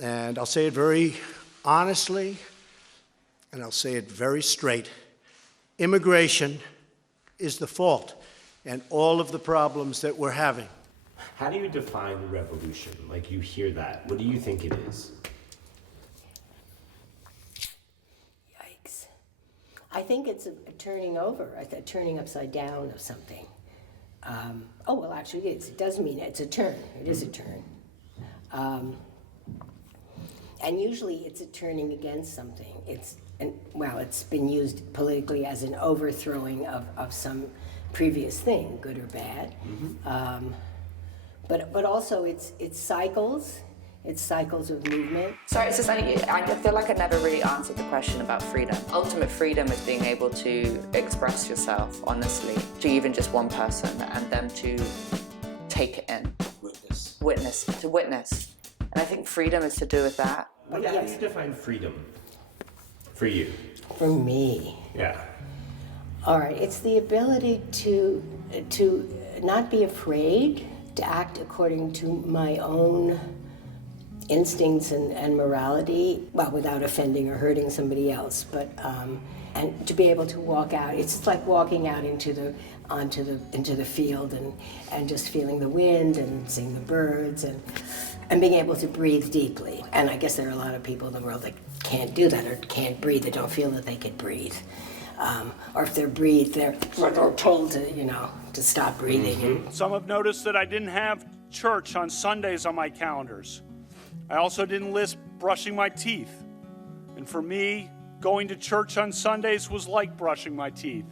And I'll say it very honestly, and I'll say it very straight. Immigration is the fault in all of the problems that we're having. How do you define revolution? Like, you hear that. What do you think it is? Yikes. I think it's a turning over, a turning upside down of something. Oh, well, actually, it does mean it's a turn. It is a turn. And usually it's a turning against something. It's been used politically as an overthrowing of some previous thing, good or bad. Mm-hmm. But also it's cycles. It's cycles of movement. Sorry, it's just I feel like I never really answered the question about freedom. Ultimate freedom is being able to express yourself honestly to even just one person and them to take it in. Witness. And I think freedom is to do with that. How do you define freedom for you? For me. Yeah. All right, it's the ability to not be afraid, to act according to my own instincts and morality, well, without offending or hurting somebody else, but and to be able to walk out. It's like walking out into the field and just feeling the wind and seeing the birds and being able to breathe deeply. And I guess there are a lot of people in the world that can't do that or can't breathe, that don't feel that they can breathe. Or if they're told to stop breathing. Mm-hmm. Some have noticed that I didn't have church on Sundays on my calendars. I also didn't list brushing my teeth. And for me, going to church on Sundays was like brushing my teeth.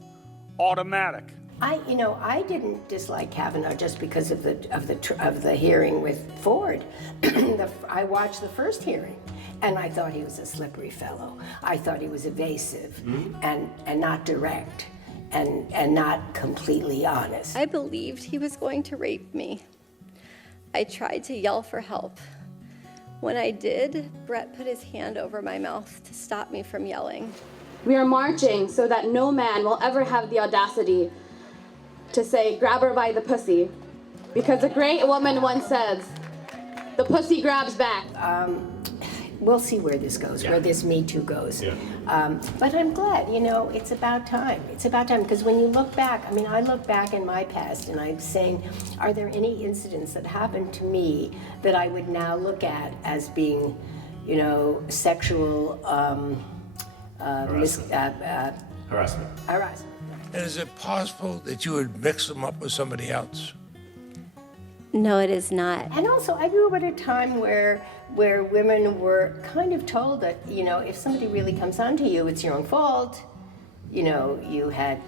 Automatic. I didn't dislike Kavanaugh just because of the hearing with Ford. I watched the first hearing, and I thought he was a slippery fellow. I thought he was evasive and not direct and not completely honest. I believed he was going to rape me. I tried to yell for help. When I did, Brett put his hand over my mouth to stop me from yelling. We are marching so that no man will ever have the audacity to say, grab her by the pussy. Because a great woman once says, the pussy grabs back. We'll see where this goes, where this Me Too goes. Yeah. But I'm glad, it's about time. It's about time, because when you look back, I look back in my past and I'm saying, are there any incidents that happened to me that I would now look at as being, sexual Harassment. And is it possible that you would mix them up with somebody else? No, it is not. And also, I grew up at a time where women were kind of told that, if somebody really comes onto you, it's your own fault. You had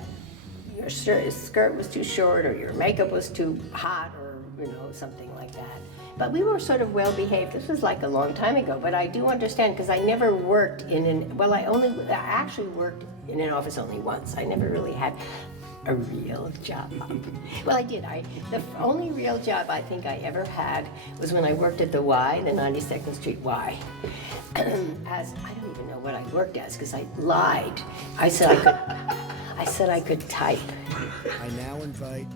your skirt was too short, or your makeup was too hot, or something like that. But we were sort of well behaved. This was like a long time ago, but I do understand, because I never worked I actually worked in an office only once. I never really had a real job. Well, I did. The only real job I think I ever had was when I worked at the Y, the 92nd Street Y. I don't even know what I worked as, because I lied. I said I could type. I now invite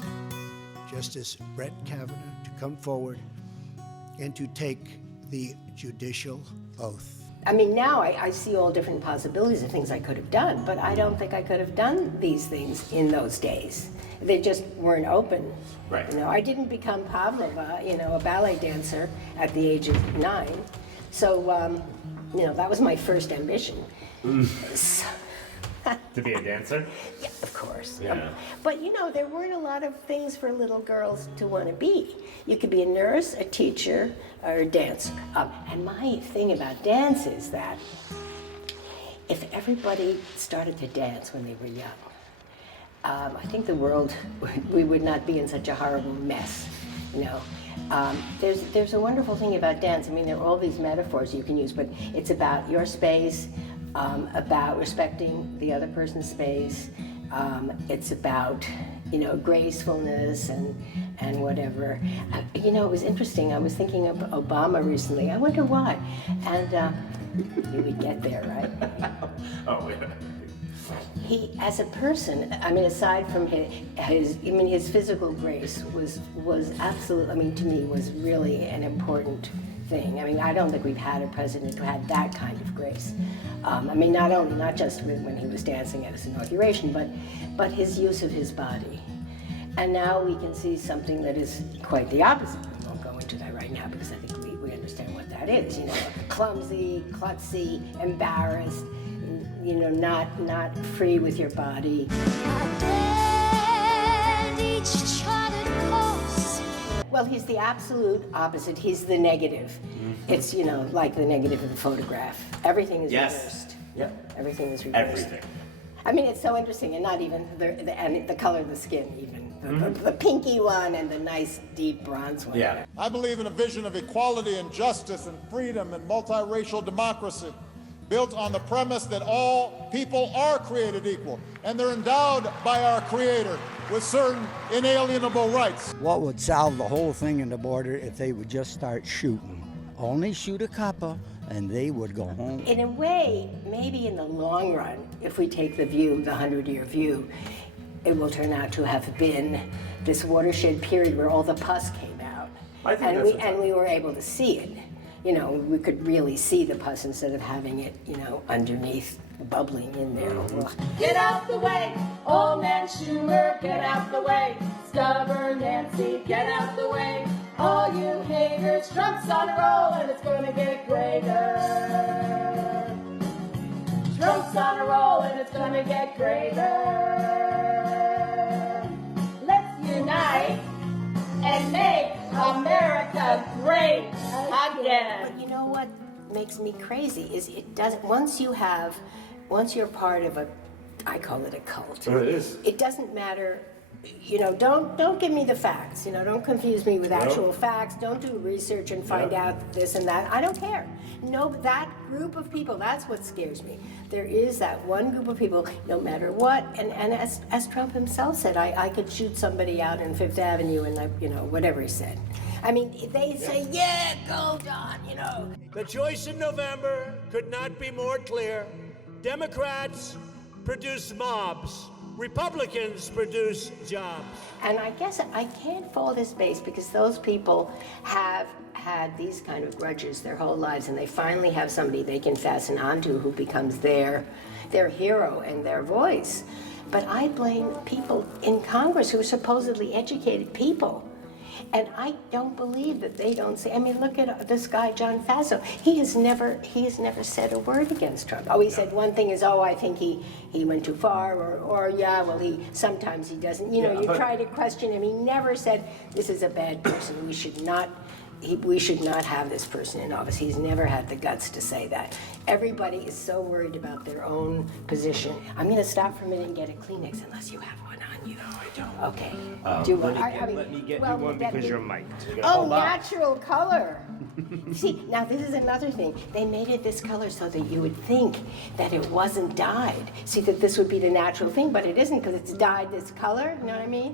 Justice Brett Kavanaugh to come forward and to take the judicial oath. Now I see all different possibilities of things I could have done, but I don't think I could have done these things in those days. They just weren't open. Right. I didn't become Pavlova, a ballet dancer at the age of 9. So, that was my first ambition. To be a dancer? Yeah, of course. Yeah. But there weren't a lot of things for little girls to want to be. You could be a nurse, a teacher, or a dancer. And my thing about dance is that if everybody started to dance when they were young, I think the world, we would not be in such a horrible mess. There's a wonderful thing about dance. There are all these metaphors you can use, but it's about your space, about respecting the other person's space. It's about, gracefulness and whatever. It was interesting. I was thinking of Obama recently. I wonder why. And you would get there, right? Oh, yeah. He, as a person, aside from his physical grace was absolute. To me, was really an important thing. I mean, I don't think we've had a president who had that kind of grace. I mean, not just when he was dancing at his inauguration, but his use of his body. And now we can see something that is quite the opposite. We won't go into that right now because I think we understand what that is. You know, clumsy, klutzy, embarrassed, you know, not free with your body. Well, he's the absolute opposite. He's the negative. Mm-hmm. It's, you know, like the negative of the photograph. Everything is reversed. Yep. Everything is reversed. Everything. I mean, it's so interesting, and not even the color of the skin, even the pinky one and the nice deep bronze one. Yeah. I believe in a vision of equality and justice and freedom and multiracial democracy, built on the premise that all people are created equal and they're endowed by our Creator with certain inalienable rights. What would solve the whole thing in the border if they would just start shooting? Only shoot a couple and they would go home. In a way, maybe in the long run, if we take the view, the 100-year view, it will turn out to have been this watershed period where all the pus came out. I think and we were able to see it. You know, we could really see the pus instead of having it, you know, underneath, bubbling in there. Get out the way, old man Schumer, get out the way. Stubborn Nancy, get out the way. All you haters, Trump's on a roll and it's gonna get greater. Trump's on a roll and it's gonna get greater. Let's unite and make America great again. But you know what makes me crazy is it doesn't, once you're part of I call it a cult. Oh, it is. It doesn't matter, you know, don't give me the facts, you know, don't confuse me with actual facts, don't do research and find out this and that, I don't care. No, that group of people, that's what scares me. There is that one group of people, no matter what, and as Trump himself said, I could shoot somebody out on Fifth Avenue and, you know, whatever he said. I mean, they say, yeah, go Don, you know. The choice in November could not be more clear. Democrats produce mobs. Republicans produce jobs. And I guess I can't fault his base because those people have had these kind of grudges their whole lives, and they finally have somebody they can fasten onto who becomes their hero and their voice. But I blame people in Congress who are supposedly educated people. And I don't believe that they don't say. I mean, look at this guy, John Faso. He has never said a word against Trump. Oh, he said one thing is, I think he went too far, or yeah, well, sometimes he doesn't. You know, you try to question him. He never said this is a bad person. We should not have this person in office. He's never had the guts to say that. Everybody is so worried about their own position. I'm going to stop for a minute and get a Kleenex unless you have one on you. No, I don't. Okay. Let me get you one because you're mic'd. Oh, natural color. See, now this is another thing. They made it this color so that you would think that it wasn't dyed. See, that this would be the natural thing, but it isn't because it's dyed this color. You know what I mean?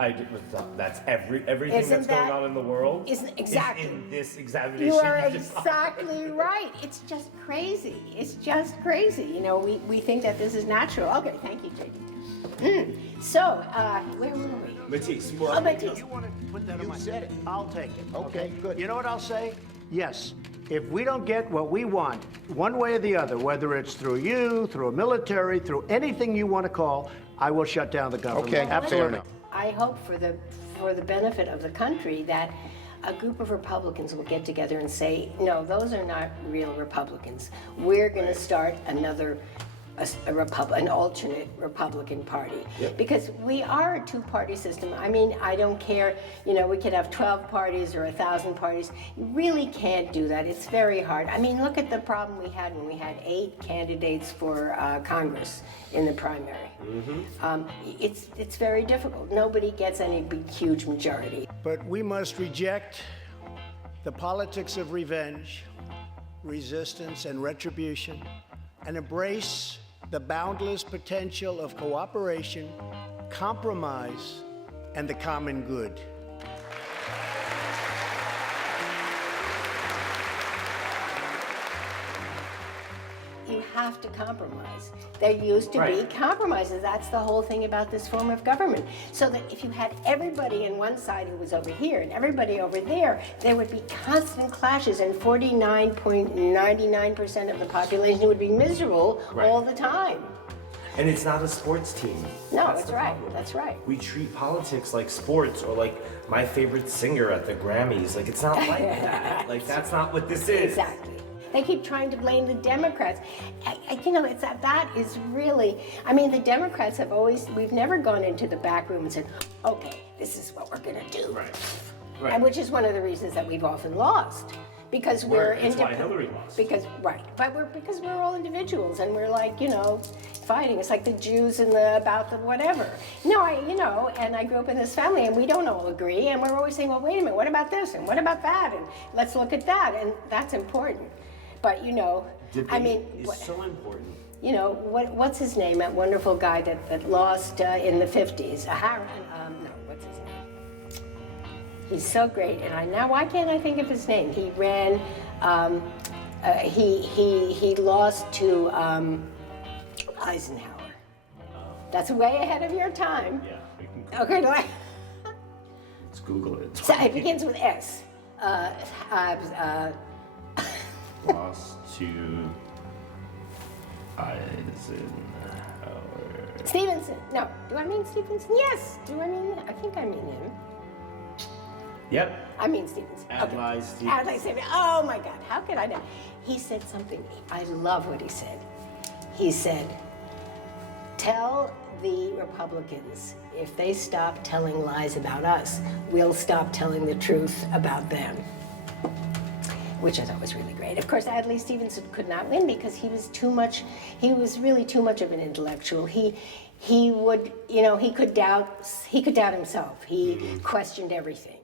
That's everything Isn't that's going on in the world. Exactly. Is in this examination. You are exactly right. It's just crazy. It's just crazy. You know, we think that this is natural. Okay, thank you, JD. So, where were we? Matisse. Oh, Matisse. You want to put that on my... You said it. I'll take it. Okay, good. You know what I'll say? Yes. If we don't get what we want, one way or the other, whether it's through you, through a military, through anything you want to call, I will shut down the government. Okay, absolutely. I hope for the benefit of the country that a group of Republicans will get together and say, no, those are not real Republicans. We're going to start an alternate Republican Party. Yep. Because we are a two-party system. I mean, I don't care, you know, we could have 12 parties or 1,000 parties. You really can't do that. It's very hard. I mean, look at the problem we had when we had 8 candidates for Congress in the primary. Mm-hmm. It's very difficult. Nobody gets any big, huge majority. But we must reject the politics of revenge, resistance, and retribution, and embrace the boundless potential of cooperation, compromise, and the common good. you have to compromise. There used to be compromises. That's the whole thing about this form of government. So that if you had everybody on one side who was over here and everybody over there, there would be constant clashes, and 49.99% of the population would be miserable all the time. And it's not a sports team. No, That's that's the right. problem. That's right. We treat politics like sports, or like my favorite singer at the Grammys. Like, it's not like that. Like, that's not what this is. Exactly. They keep trying to blame the Democrats. You know, it's that is really, I mean, the Democrats have always, we've never gone into the back room and said, okay, this is what we're gonna do. Right. And which is one of the reasons that we've often lost. Because we're That's why Hillary lost. because we're all individuals, and we're like, you know, fighting. It's like the Jews and about the whatever. No, and I grew up in this family, and we don't all agree, and we're always saying, well, wait a minute, what about this and what about that, and let's look at that, and that's important. But you know, Debate is so important. You know, what's his name? That wonderful guy that lost in the 50s. No, what's his name? He's so great, and now why can't I think of his name? He ran. He lost to Eisenhower. That's way ahead of your time. Yeah. Okay, Let's Google it. so it begins with S. Lost to Eisenhower. Stevenson. No, do I mean Stevenson? Yes. Do I mean? I think I mean him. Yep. I mean Stevenson. Adlai Stevenson. Adlai Stevenson. Oh my God, how could I know? He said something, I love what he said. He said, tell the Republicans if they stop telling lies about us, we'll stop telling the truth about them. Which I thought was really great. Of course, Adlai Stevenson could not win because he was really too much of an intellectual. He would, you know, he could doubt himself. He questioned everything.